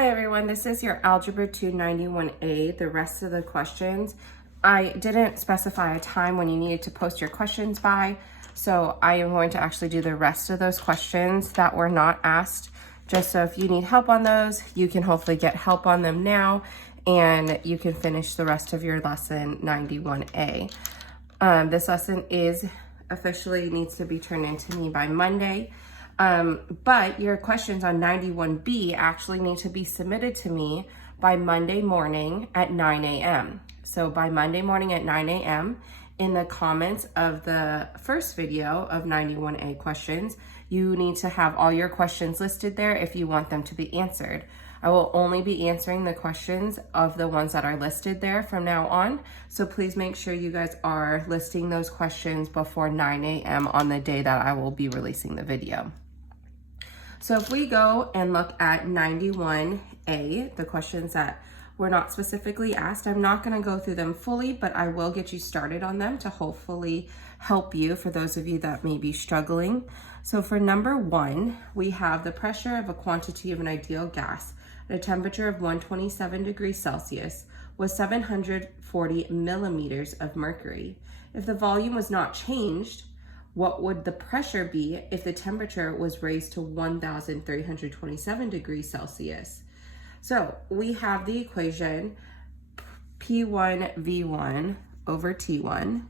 Hi everyone, this is your Algebra 291A, the rest of the questions. I didn't specify a time when you needed to post your questions by, so I am going to actually do the rest of those questions that were not asked, just so if you need help on those, you can hopefully get help on them now, and you can finish the rest of your lesson 91A. This lesson officially needs to be turned into me by Monday. But your questions on 91B actually need to be submitted to me by Monday morning at 9 a.m. So by Monday morning at 9 a.m. in the comments of the first video of 91A questions, you need to have all your questions listed there if you want them to be answered. I will only be answering the questions of the ones that are listed there from now on. So please make sure you guys are listing those questions before 9 a.m. on the day that I will be releasing the video. So if we go and look at 91A, the questions that were not specifically asked, I'm not going to go through them fully, but I will get you started on them to hopefully help you for those of you that may be struggling. So for number 1, we have the pressure of a quantity of an ideal gas at a temperature of 127 degrees Celsius was 740 millimeters of mercury. If the volume was not changed, what would the pressure be if the temperature was raised to 1,327 degrees Celsius? So we have the equation P1V1 over T1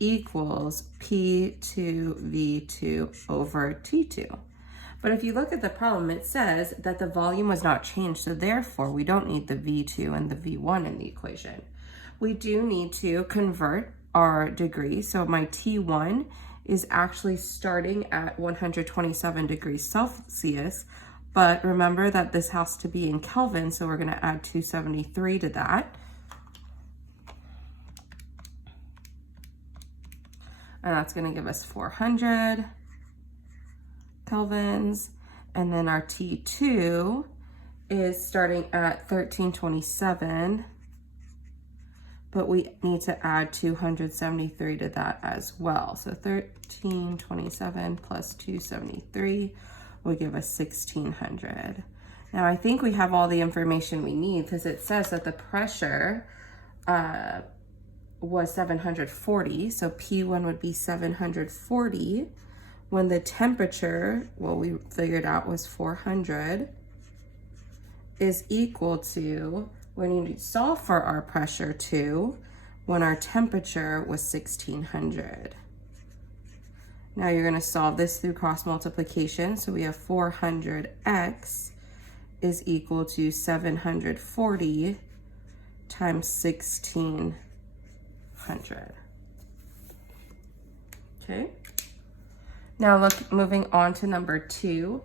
equals P2V2 over T2. But if you look at the problem, it says that the volume was not changed, so therefore we don't need the V2 and the V1 in the equation. We do need to convert our degree. So my T1 is actually starting at 127 degrees Celsius, but remember that this has to be in Kelvin, so we're going to add 273 to that. And that's going to give us 400 kelvins. And then our T2 is starting at 1327, but we need to add 273 to that as well. So 1327 plus 273 will give us 1600. Now I think we have all the information we need because it says that the pressure was 740. So P1 would be 740 when the temperature, well, we figured out was 400, is equal to, we need to solve for our pressure too, when our temperature was 1600. Now you're going to solve this through cross multiplication. So we have 400x is equal to 740 times 1600. Okay. Now moving on to number 2.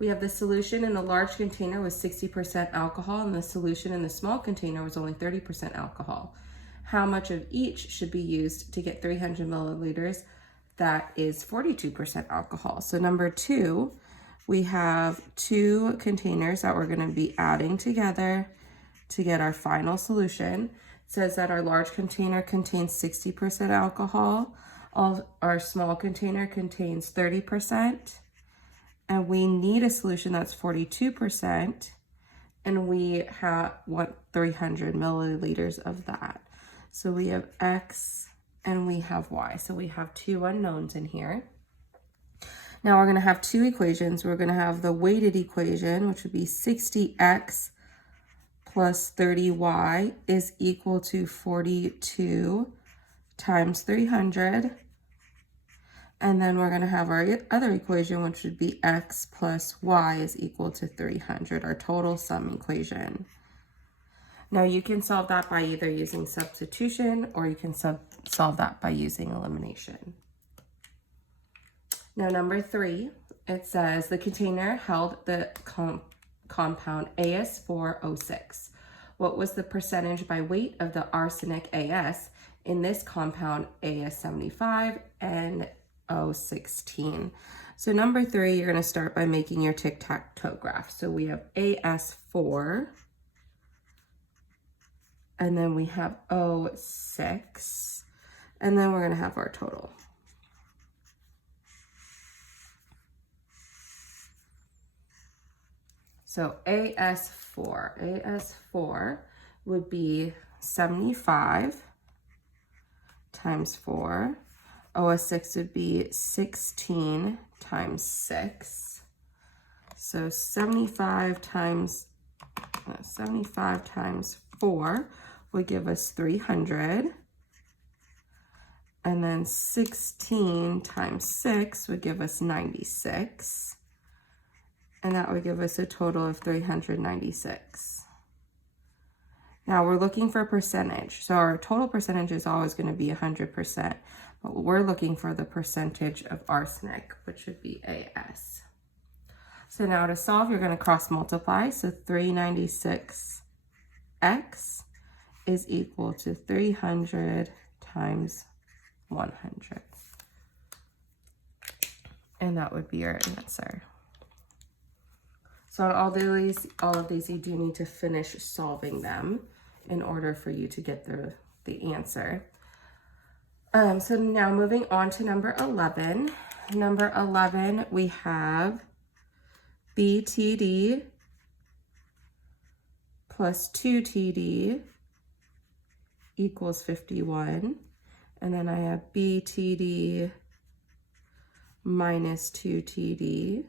We have the solution in a large container with 60% alcohol, and the solution in the small container was only 30% alcohol. How much of each should be used to get 300 milliliters? That is 42% alcohol. So number 2, we have 2 containers that we're going to be adding together to get our final solution. It says that our large container contains 60% alcohol. Our small container contains 30%. And we need a solution that's 42%, and we want 300 milliliters of that. So we have X and we have Y. So we have 2 unknowns in here. Now we're going to have 2 equations. We're going to have the weighted equation, which would be 60X plus 30Y is equal to 42 times 300. And then we're going to have our other equation, which would be x plus y is equal to 300, our total sum equation. Now you can solve that by either using substitution, or you can solve that by using elimination. Now number 3, it says the container held the compound As4O6. What was the percentage by weight of the arsenic As in this compound As75 and O16. So number 3, you're going to start by making your tic-tac-toe graph. So we have As4, and then we have O6, and then we're going to have our total. So AS4 would be 75 times 4. OS6 would be 16 times 6. So 75 times 4 would give us 300. And then 16 times 6 would give us 96. And that would give us a total of 396. Now we're looking for a percentage. So our total percentage is always going to be 100%. But we're looking for the percentage of arsenic, which would be AS. So now to solve, you're going to cross multiply. So 396x is equal to 300 times 100. And that would be your answer. So on all of these, you do need to finish solving them in order for you to get the answer. So now moving on to number 11. Number 11, we have BTD plus 2TD equals 51. And then I have BTD minus 2TD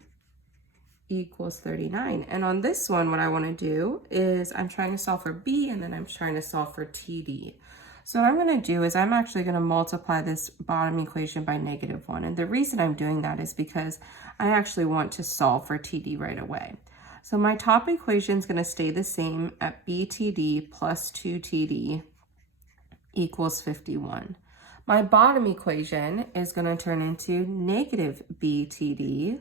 equals 39. And on this one, what I want to do is I'm trying to solve for B and then I'm trying to solve for TD. So what I'm going to do is I'm actually going to multiply this bottom equation by -1. And the reason I'm doing that is because I actually want to solve for TD right away. So my top equation is going to stay the same at BTD plus 2TD equals 51. My bottom equation is going to turn into negative BTD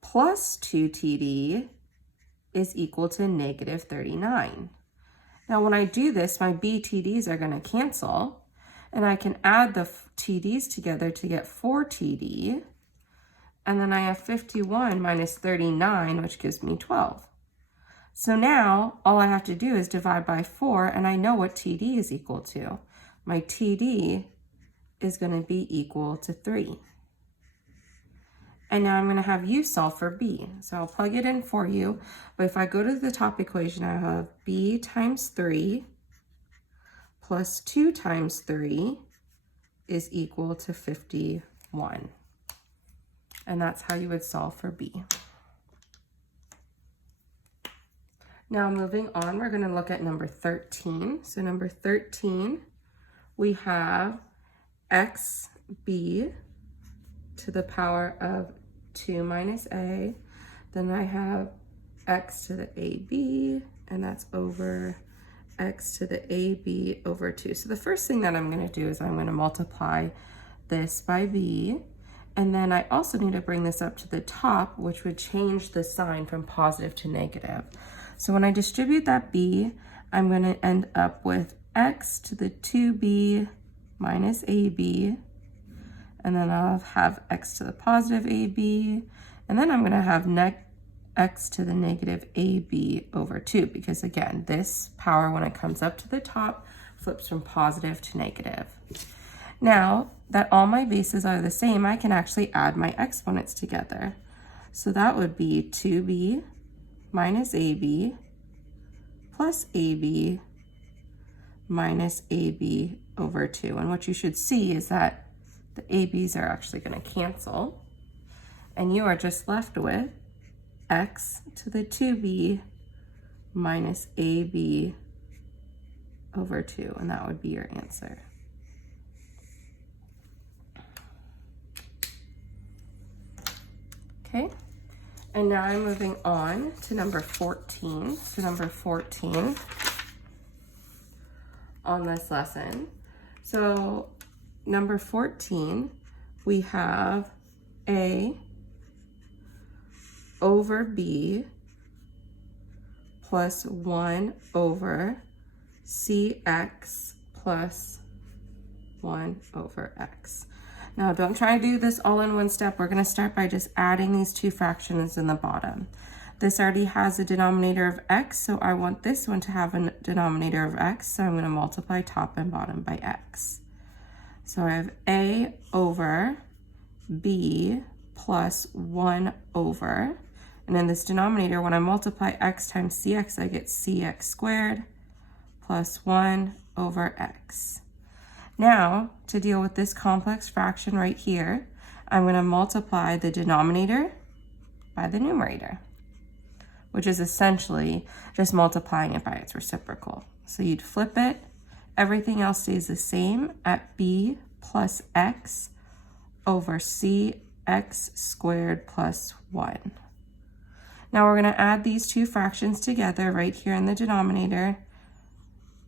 plus 2TD is equal to negative 39. Now when I do this, my BTDs are going to cancel, and I can add the TDs together to get 4TD, and then I have 51 minus 39, which gives me 12. So now all I have to do is divide by 4, and I know what TD is equal to. My TD is going to be equal to 3. And now I'm going to have you solve for B. So I'll plug it in for you. But if I go to the top equation, I have B times 3 plus 2 times 3 is equal to 51. And that's how you would solve for B. Now moving on, we're going to look at number 13. So number 13, we have XB to the power of 2 minus a. Then I have x to the AB, and that's over x to the AB over 2. So the first thing that I'm going to do is I'm going to multiply this by b, and then I also need to bring this up to the top, which would change the sign from positive to negative. So when I distribute that b, I'm going to end up with x to the 2b minus ab, and then I'll have x to the positive ab, and then I'm going to have x to the negative ab over 2, because again, this power, when it comes up to the top, flips from positive to negative. Now that all my bases are the same, I can actually add my exponents together. So that would be 2b minus ab plus ab minus ab over 2. And what you should see is that the ABs are actually going to cancel, and you are just left with x to the 2b minus ab over 2, and that would be your answer. Okay, and now I'm moving on to number 14. So number 14 on this lesson. So number 14, we have A over B plus 1 over CX plus 1 over X. Now don't try to do this all in one step. We're going to start by just adding these two fractions in the bottom. This already has a denominator of X, so I want this one to have a denominator of X, so I'm going to multiply top and bottom by X. So I have A over B plus 1 over, And in this denominator, when I multiply x times cx, I get cx squared plus 1 over x. Now, to deal with this complex fraction right here, I'm going to multiply the denominator by the numerator, which is essentially just multiplying it by its reciprocal. So you'd flip it, everything else stays the same at b plus x over cx squared plus 1. Now we're going to add these two fractions together right here in the denominator.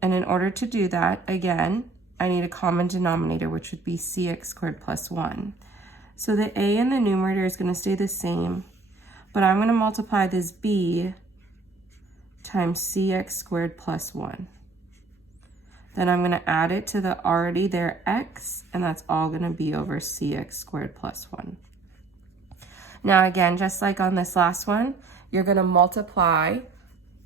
And in order to do that, again, I need a common denominator, which would be cx squared plus 1. So the a in the numerator is going to stay the same, but I'm going to multiply this b times cx squared plus 1. Then I'm going to add it to the already there x, and that's all going to be over cx squared plus 1. Now again, just like on this last one, you're going to multiply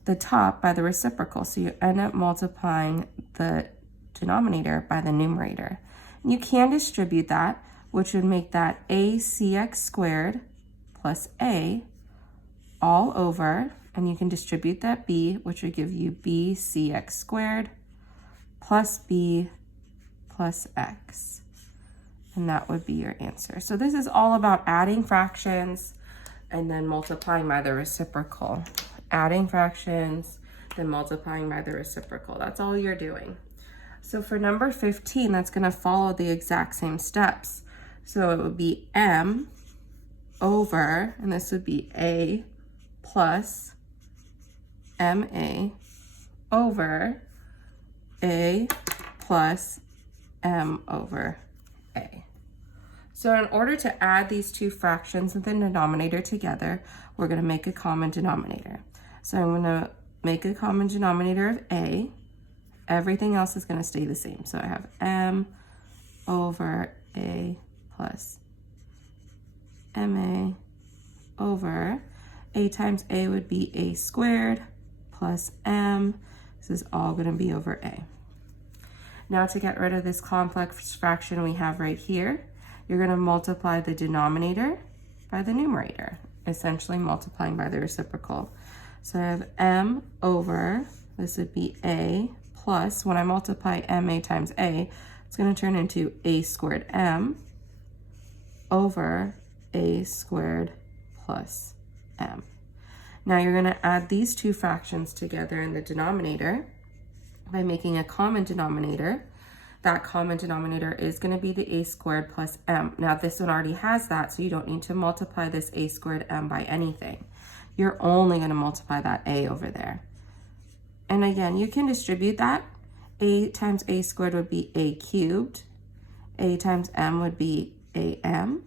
the top by the reciprocal, so you end up multiplying the denominator by the numerator. And you can distribute that, which would make that a cx squared plus a all over, and you can distribute that b, which would give you b cx squared plus b plus x. And that would be your answer. So this is all about adding fractions and then multiplying by the reciprocal. Adding fractions, then multiplying by the reciprocal. That's all you're doing. So for number 15, that's going to follow the exact same steps. So it would be m over, and this would be a plus ma over a plus m over a. So in order to add these two fractions with the denominator together, we're going to make a common denominator. So I'm going to make a common denominator of a. Everything else is going to stay the same. So I have m over a plus ma over a times a would be a squared plus m. This is all going to be over a. Now to get rid of this complex fraction we have right here, you're going to multiply the denominator by the numerator, essentially multiplying by the reciprocal. So I have m over, this would be a, plus, when I multiply ma times a, it's going to turn into a squared m over a squared plus m. Now you're going to add these two fractions together in the denominator by making a common denominator. That common denominator is going to be the a squared plus m. Now this one already has that, so you don't need to multiply this a squared m by anything. You're only going to multiply that a over there. And again, you can distribute that. A times a squared would be a cubed. A times m would be am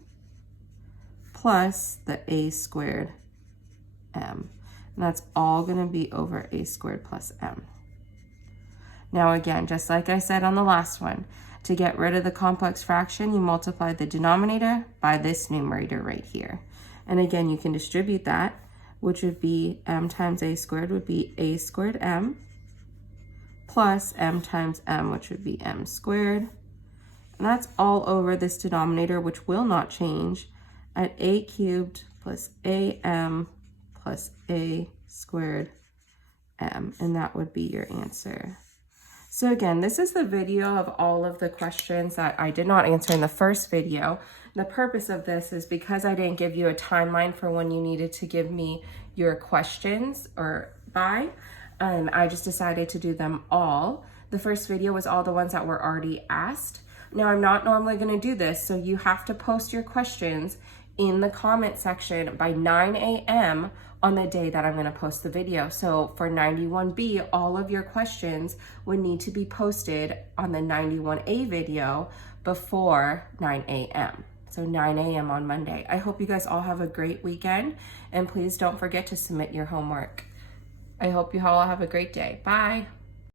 plus the a squared m. And that's all going to be over a squared plus m. Now again, just like I said on the last one, to get rid of the complex fraction, you multiply the denominator by this numerator right here. And again, you can distribute that, which would be m times a squared would be a squared m plus m times m, which would be m squared. And that's all over this denominator, which will not change, at a cubed plus am plus a squared m. And that would be your answer. So again, this is the video of all of the questions that I did not answer in the first video. The purpose of this is because I didn't give you a timeline for when you needed to give me your questions or by, I just decided to do them all. The first video was all the ones that were already asked. Now I'm not normally going to do this, so you have to post your questions in the comment section by 9 a.m. on the day that I'm going to post the video. So for 91B, all of your questions would need to be posted on the 91A video before 9 a.m. So 9 a.m. on Monday. I hope you guys all have a great weekend, and please don't forget to submit your homework. I hope you all have a great day. Bye.